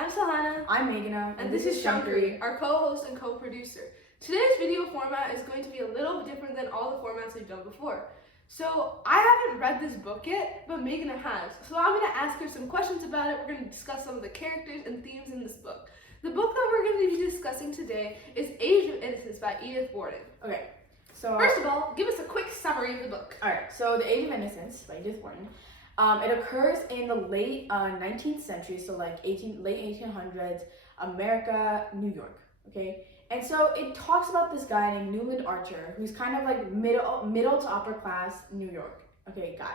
I'm Sahana. I'm Meghana. And this is Shankari, our co-host and co-producer. Today's video format is going to be a little different than all the formats we've done before. So I haven't read this book yet, but Meghana has. So I'm going to ask her some questions about it. We're going to discuss some of the characters and themes in this book. The book that we're going to be discussing today is Age of Innocence by Edith Wharton. Okay, so First of all, give us a quick summary of the book. Alright, so The Age of Innocence by Edith Wharton. It occurs in the late 19th century, so like late 1800s, America, New York, okay? And so it talks about this guy named Newland Archer, who's kind of like middle to upper class New York, okay, guy.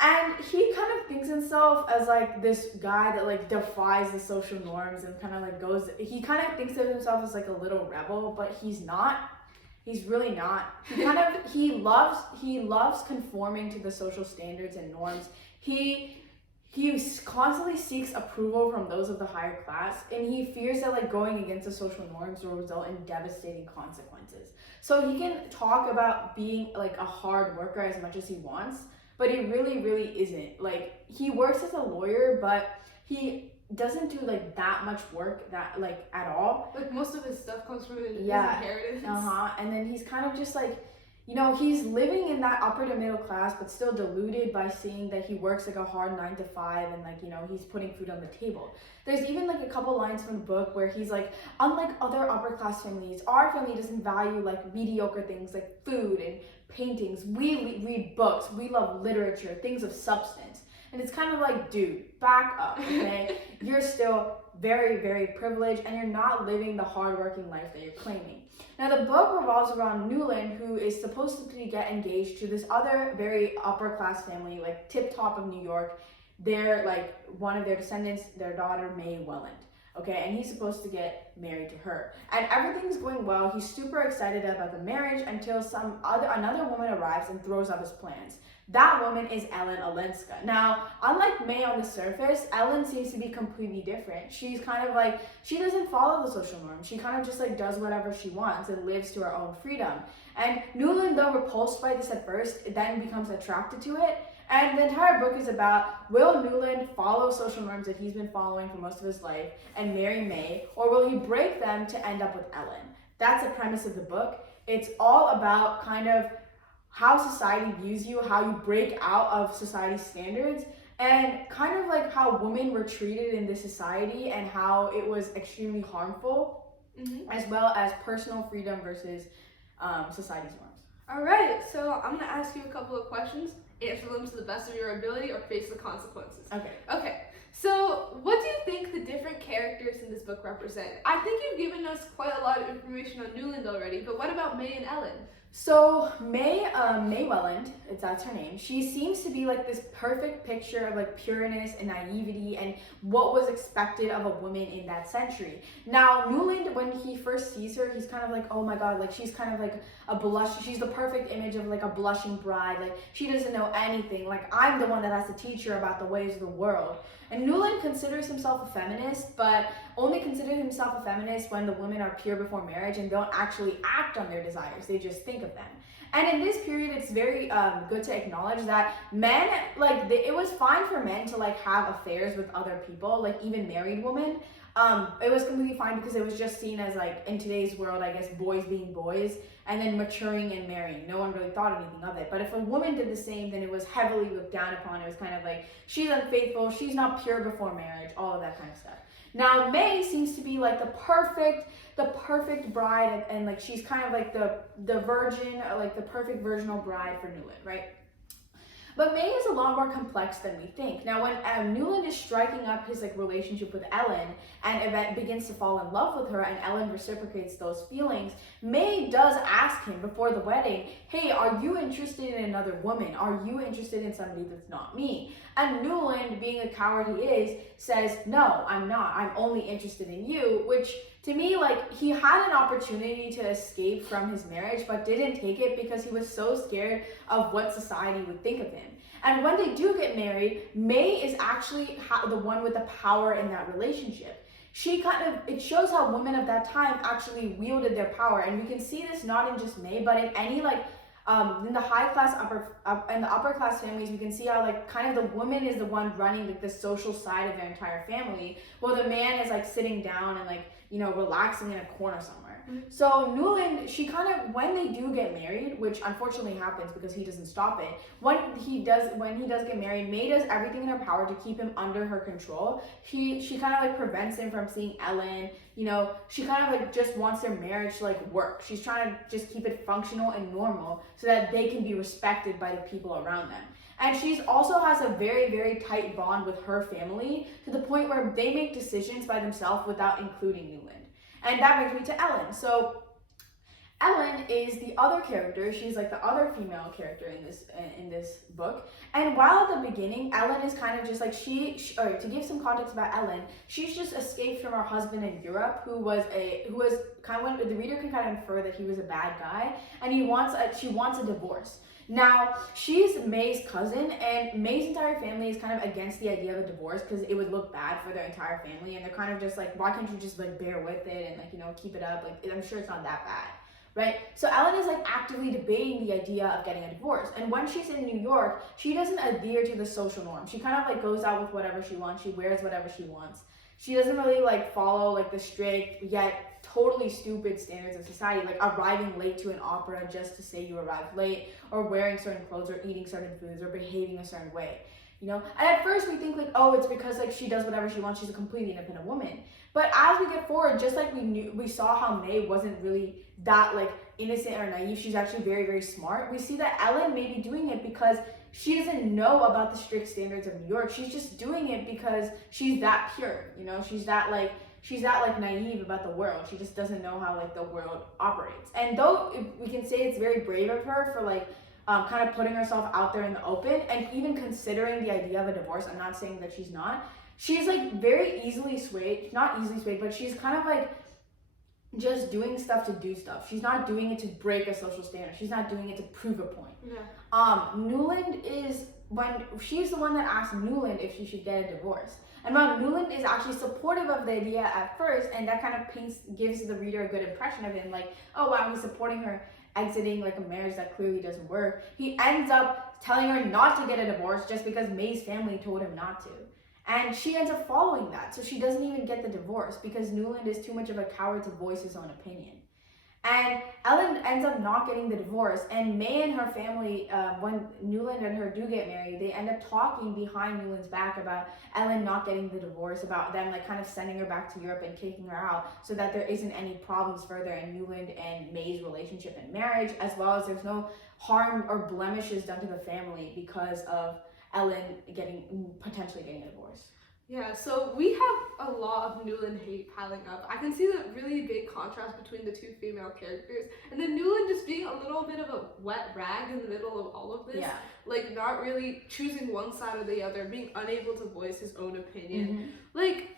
And he kind of thinks himself as like this guy that like defies the social norms and kind of like he kind of thinks of himself as like a little rebel, but he's not. He's really not. He loves conforming to the social standards and norms. He constantly seeks approval from those of the higher class, and he fears that like going against the social norms will result in devastating consequences. So he can talk about being like a hard worker as much as he wants, but he really isn't. Like, he works as a lawyer, but he doesn't do like that much work at all. Like, most of his stuff comes from his inheritance. And then he's kind of just like, you know, he's living in that upper to middle class, but still deluded by seeing that he works like a hard 9 to 5 and like, you know, he's putting food on the table. There's even like a couple lines from the book where he's like, unlike other upper class families, our family doesn't value like mediocre things like food and paintings. We read books, we love literature, things of substance. And it's kind of like, dude, back up, okay? You're still very privileged, and you're not living the hardworking life that you're claiming. Now, the book revolves around Newland, who is supposed to get engaged to this other very upper class family, like tip top of New York. They're like one of their descendants, their daughter May Welland. Okay, and he's supposed to get married to her. And everything's going well. He's super excited about the marriage until another woman arrives and throws up his plans. That woman is Ellen Olenska. Now, unlike May on the surface, Ellen seems to be completely different. She's kind of like, she doesn't follow the social norm. She kind of just like does whatever she wants and lives to her own freedom. And Newland, though repulsed by this at first, then becomes attracted to it. And the entire book is about, will Newland follow social norms that he's been following for most of his life and marry May, or will he break them to end up with Ellen? That's the premise of the book. It's all about kind of how society views you, how you break out of society's standards, and kind of like how women were treated in this society and how it was extremely harmful, as well as personal freedom versus society's norms. All right, so I'm gonna ask you a couple of questions. Answer them to the best of your ability or face the consequences. Okay. So what do you think the different characters in this book represent? I think you've given us quite a lot of information on Newland already, but what about May and Ellen? So May Welland, that's her name, she seems to be like this perfect picture of like pureness and naivety and what was expected of a woman in that century. Now, Newland, when he first sees her, he's kind of like, oh my god, like she's kind of like she's the perfect image of like a blushing bride, like she doesn't know anything, like I'm the one that has to teach her about the ways of the world. And Newland considers himself a feminist, but only considers himself a feminist when the women are pure before marriage and don't actually act on their desires, they just think of them. And in this period, it's very good to acknowledge that men, like, it was fine for men to like have affairs with other people, like even married women. It was completely fine because it was just seen as like, in today's world, I guess, boys being boys and then maturing and marrying. No one really thought anything of it. But if a woman did the same, then it was heavily looked down upon. It was kind of like, she's unfaithful, she's not pure before marriage, all of that kind of stuff. Now, May seems to be like the perfect bride, and like she's kind of like the virgin, or like the perfect virginal bride for Newland, right? But May is a lot more complex than we think. Now, when Newland is striking up his like relationship with Ellen and Yvette begins to fall in love with her and Ellen reciprocates those feelings, May does ask him before the wedding, hey, are you interested in another woman? Are you interested in somebody that's not me? And Newland, being a coward he is, says, no, I'm not. I'm only interested in you, which to me, like, he had an opportunity to escape from his marriage, but didn't take it because he was so scared of what society would think of him. And when they do get married, May is actually the one with the power in that relationship. It shows how women of that time actually wielded their power. And we can see this not in just May, but in any like In the high class, and the upper class families, we can see how like kind of the woman is the one running like the social side of their entire family, while the man is like sitting down and like, you know, relaxing in a corner somewhere. So Newland, she kind of, when they do get married, which unfortunately happens because he doesn't stop it, when he does get married, May does everything in her power to keep him under her control. She kind of like prevents him from seeing Ellen. You know, she kind of like just wants their marriage to like work. She's trying to just keep it functional and normal so that they can be respected by the people around them. And she's also has a very, very tight bond with her family to the point where they make decisions by themselves without including Newland. And that brings me to Ellen. So Ellen is the other character. She's like the other female character in this book. And while at the beginning, Ellen is kind of just like or to give some context about Ellen, she's just escaped from her husband in Europe, who was kind of, the reader can kind of infer that he was a bad guy, and she wants a divorce. Now, she's May's cousin, and May's entire family is kind of against the idea of a divorce because it would look bad for their entire family, and they're kind of just like, why can't you just like bear with it and like, you know, keep it up? Like, I'm sure it's not that bad. Right? So Ellen is like actively debating the idea of getting a divorce. And when she's in New York, she doesn't adhere to the social norm. She kind of like goes out with whatever she wants. She wears whatever she wants. She doesn't really like follow like the strict yet totally stupid standards of society, like arriving late to an opera just to say you arrived late, or wearing certain clothes, or eating certain foods, or behaving a certain way. You know, and at first we think like, oh, it's because like she does whatever she wants. She's a completely independent woman. But as we get forward, just like we saw how May wasn't really that like innocent or naive. She's actually very, very smart. We see that Ellen may be doing it because she doesn't know about the strict standards of New York. She's just doing it because she's that pure. You know, she's that naive about the world. She just doesn't know how like the world operates. And though we can say it's very brave of her for like kind of putting herself out there in the open and even considering the idea of a divorce. I'm not saying that she's not. She's like very easily swayed, not easily swayed, but she's kind of like just doing stuff to do stuff. She's not doing it to break a social standard. She's not doing it to prove a point. Yeah. Newland is, when she's the one that asked Newland if she should get a divorce. And while Newland is actually supportive of the idea at first, and that kind of gives the reader a good impression of him, like, oh wow, he's supporting her exiting like a marriage that clearly doesn't work. He ends up telling her not to get a divorce just because May's family told him not to. And she ends up following that. So she doesn't even get the divorce because Newland is too much of a coward to voice his own opinion. And Ellen ends up not getting the divorce. And May and her family, when Newland and her do get married, they end up talking behind Newland's back about Ellen not getting the divorce, about them like kind of sending her back to Europe and kicking her out so that there isn't any problems further in Newland and May's relationship and marriage, as well as there's no harm or blemishes done to the family because of Ellen potentially getting a divorce. Yeah, so we have a lot of Newland hate piling up. I can see the really big contrast between the two female characters, and then Newland just being a little bit of a wet rag in the middle of all of this. Yeah. Like not really choosing one side or the other, being unable to voice his own opinion. Mm-hmm. Like,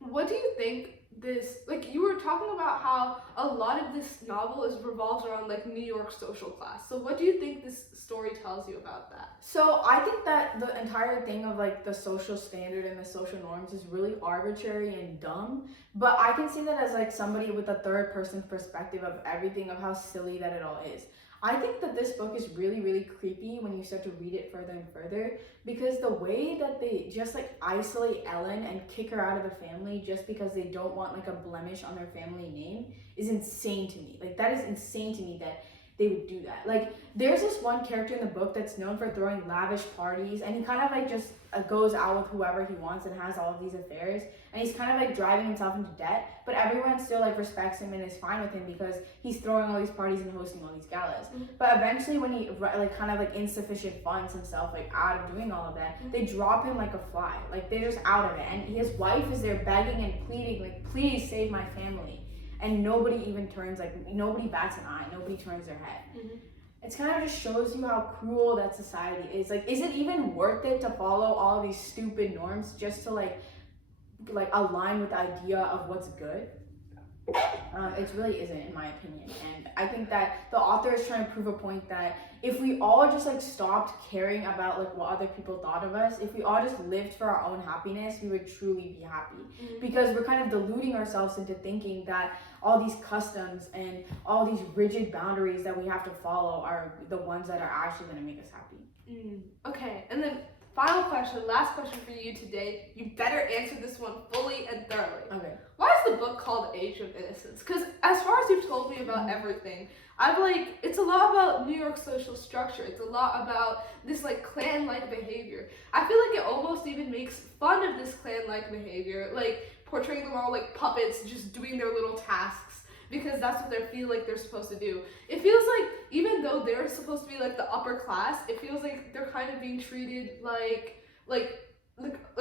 what do you think this, like you were talking about how a lot of this novel revolves around like New York social class. So what do you think this story tells you about that? So I think that the entire thing of like the social standard and the social norms is really arbitrary and dumb. But I can see that as like somebody with a third person perspective of everything, of how silly that it all is. I think that this book is really, really creepy when you start to read it further and further, because the way that they just like isolate Ellen and kick her out of the family just because they don't want like a blemish on their family name is insane to me. Like that is insane to me that they would do that. Like there's this one character in the book that's known for throwing lavish parties, and he kind of like just goes out with whoever he wants and has all of these affairs, and he's kind of like driving himself into debt, but everyone still like respects him and is fine with him because he's throwing all these parties and hosting all these galas. Mm-hmm. But eventually when he like kind of like insufficient funds himself like out of doing all of that, mm-hmm. they drop him like a fly. Like they're just out of it, and his wife is there begging and pleading like, please save my family. And nobody even turns, like, nobody bats an eye. Nobody turns their head. Mm-hmm. It's kind of just shows you how cruel that society is. Like, is it even worth it to follow all these stupid norms just to, like align with the idea of what's good? It really isn't, in my opinion. And I think that the author is trying to prove a point that if we all just like stopped caring about like what other people thought of us, if we all just lived for our own happiness, we would truly be happy. Because we're kind of deluding ourselves into thinking that all these customs and all these rigid boundaries that we have to follow are the ones that are actually going to make us happy. Okay, and then final question, last question for you today. You better answer this one fully and thoroughly. Okay. Why is the book called Age of Innocence? Because as far as you've told me about everything, I'm like, it's a lot about New York social structure. It's a lot about this like clan-like behavior. I feel like it almost even makes fun of this clan-like behavior, like portraying them all like puppets just doing their little tasks, because that's what they feel like they're supposed to do. It feels like even though they're supposed to be like the upper class, it feels like they're kind of being treated like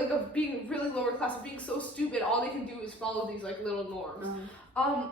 of being really lower class, of being so stupid. All they can do is follow these like little norms.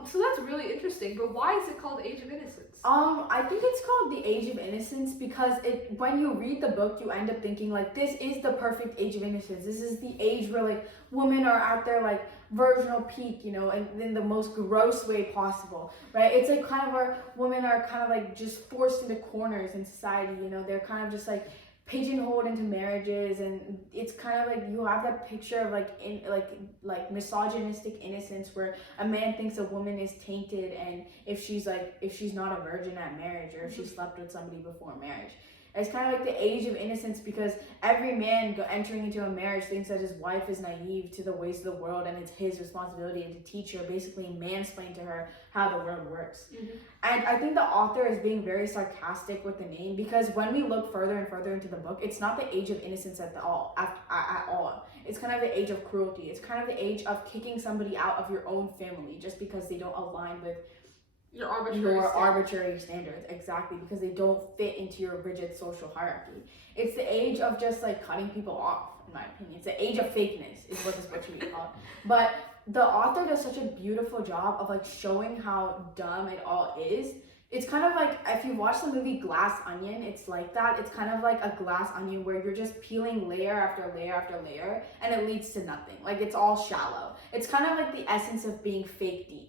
So that's really interesting. But why is it called Age of Innocence? I think it's called the Age of Innocence because when you read the book, you end up thinking like this is the perfect age of innocence. This is the age where like women are at their like virginal peak, you know, and in the most gross way possible, right? It's like kind of where women are kind of like just forced into corners in society, you know. They're kind of just like pigeonholed into marriages, and it's kind of like you have that picture of like misogynistic innocence where a man thinks a woman is tainted, and if she's not a virgin at marriage, or if she slept with somebody before marriage. It's kind of like the age of innocence because every man entering into a marriage thinks that his wife is naive to the ways of the world, and it's his responsibility to teach her, basically mansplain to her how the world works. And I think the author is being very sarcastic with the name because when we look further and further into the book, it's not the age of innocence at all. It's kind of the age of cruelty. It's kind of the age of kicking somebody out of your own family just because they don't align with your arbitrary standards. Exactly, because they don't fit into your rigid social hierarchy. It's the age of just like cutting people off, in my opinion. It's the age of fakeness is what this book should be called. But the author does such a beautiful job of like showing how dumb it all is. It's kind of like if you watch the movie Glass Onion, it's like that. It's kind of like a glass onion where you're just peeling layer after layer after layer and it leads to nothing. Like it's all shallow. It's kind of like the essence of being fake deep.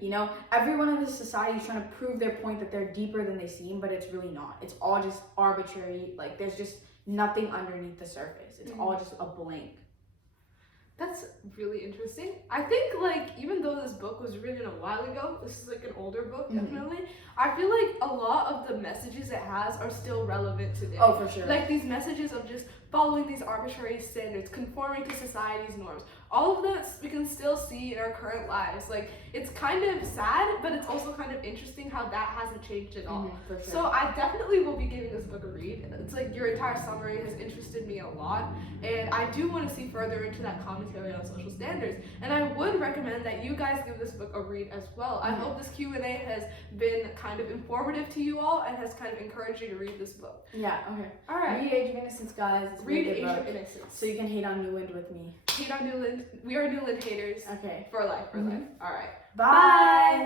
You know, everyone in this society is trying to prove their point that they're deeper than they seem, but it's really not. It's all just arbitrary. Like there's just nothing underneath the surface. It's all just a blank. That's really interesting. I think like even though this book was written a while ago, this is like an older book definitely. I feel like a lot of the messages it has are still relevant today. Oh, for sure. Like these messages of just following these arbitrary standards, conforming to society's norms. All of this we can still see in our current lives. Like it's kind of sad, but it's also kind of interesting how that hasn't changed at all. For sure. So I definitely will be giving this book a read. It's like your entire summary has interested me a lot, and I do want to see further into that commentary on social standards. And I would recommend that you guys give this book a read as well. I hope this Q&A has been kind of informative to you all and has kind of encouraged you to read this book. Yeah, okay. All right. Read Age of Innocence, guys. It's a Read really Age good of book. Innocence. So you can hate on Newland with me. Hate on Newland. We are Newland haters. Okay. For life, for life. All right.